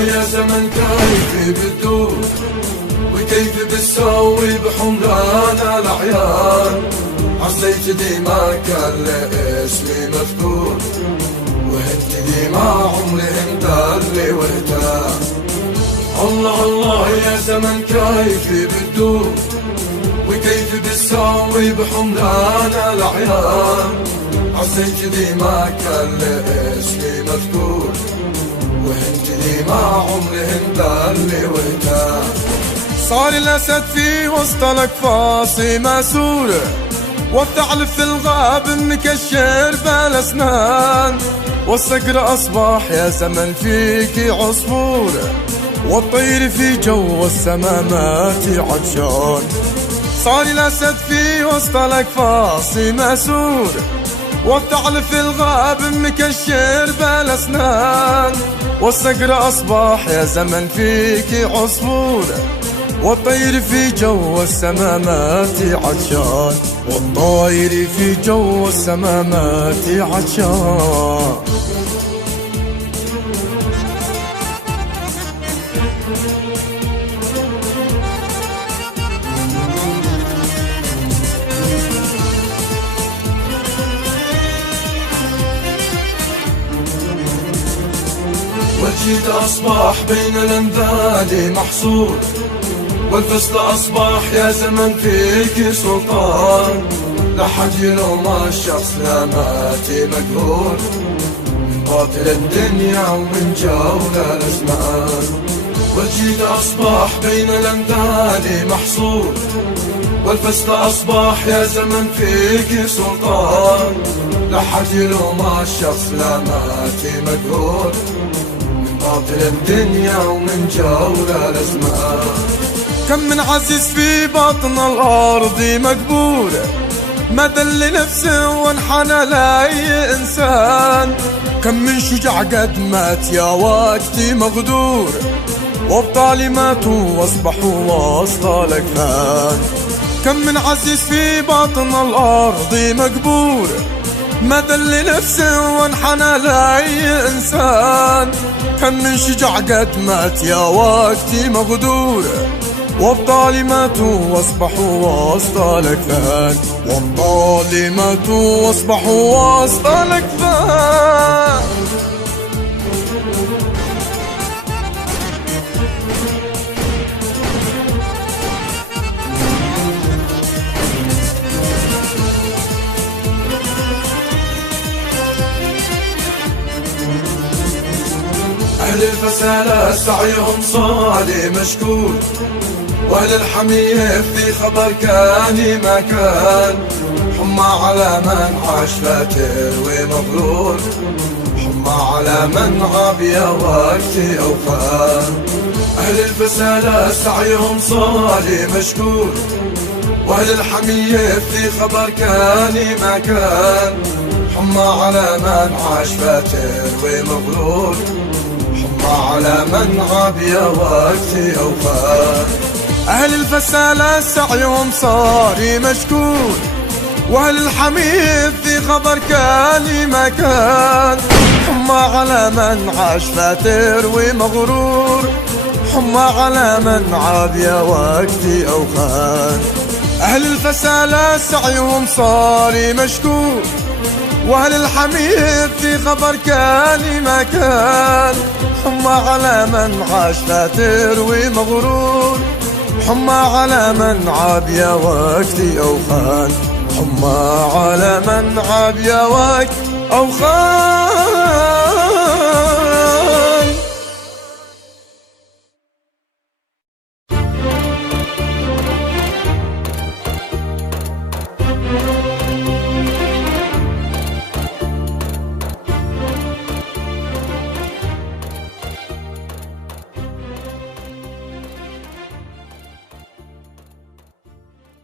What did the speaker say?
يا زمن كيف بتدور وكيف بتسوي بحمران الأعيان. عصيت ديما كان اسمي مذكور وهنت ديما عمري مدلي واهتام. الله الله يا زمن كيف بتدور وكيف بتسوي بحمران الأعيان. عصيت ديما كان اسمي مذكور وهنت ديما عمري مدلي واهتام. صار الأسد في وسط الأكفاص مسور والثعلب في الغاب مكشر بالأسنان. والصقر أصبح يا زمن فيك عصفور والطير في جو السمامات عطشان. صار الأسد في وسط الأكفاص مسور والثعلب في الغاب مكشر بالأسنان. والصقر أصبح يا زمن فيك عصفور والطير في جو السمامات عطشان. والطير في جو السمامات عطشان. والجيد أصبح بين الأنذال محصور والفصل أصبح يا زمن فيك سلطان. لا حد يلوم الشخص لا ماتي مقهور من باطل الدنيا ومن جول الأزمان. والجيد أصبح بين الأمثال محصور والفصل أصبح يا زمن فيك سلطان. لا حد يلوم الشخص لا ماتي مقهور من باطل الدنيا ومن جول الأزمان. كم من عزيز في بطن الأرض مقبور ما دل نفسه وانحنى لأي إنسان. كم من شجاع قد مات يا وقتي مغدور وابطالي ماتوا واصبحوا وسط الأكفان. كم من عزيز في بطن الأرض مقبور ما دل نفسه وانحنى لأي إنسان. كم من شجاع قد مات يا وقتي مغدور وابطالي ماتوا واصبحوا وسط الأكفان. وابطالي ماتوا واصبحوا وسط الأكفان. أهل الفسالة سعيهم صالي مشكور وأهل الحمية في خبر كان ما كان. حمى على من عاش فاتر ومغرور حمى على من غاب يا وقتي أوفان. أهل الفسالة سعيهم صالي مشكور وأهل الحمية في خبر كان ما كان. حمى على من عاش فاتر ومغرور حمى على من غاب يا وقتي أوفان. أهل الفسالة سعيهم صار مشكور وأهل الحميد في خبر كان ما كان. حمى على من عاش فاتر ومغرور حمى على من عاب يا وقتي أو خان. أهل الفسالة سعيهم صار مشكور وأهل الحميد في خبر كان ما كان. حمى على من عاش فاتر ومغرور حمى على من عاب يا وقتي أو خان. حمى على من عاب يا وقت أو خان.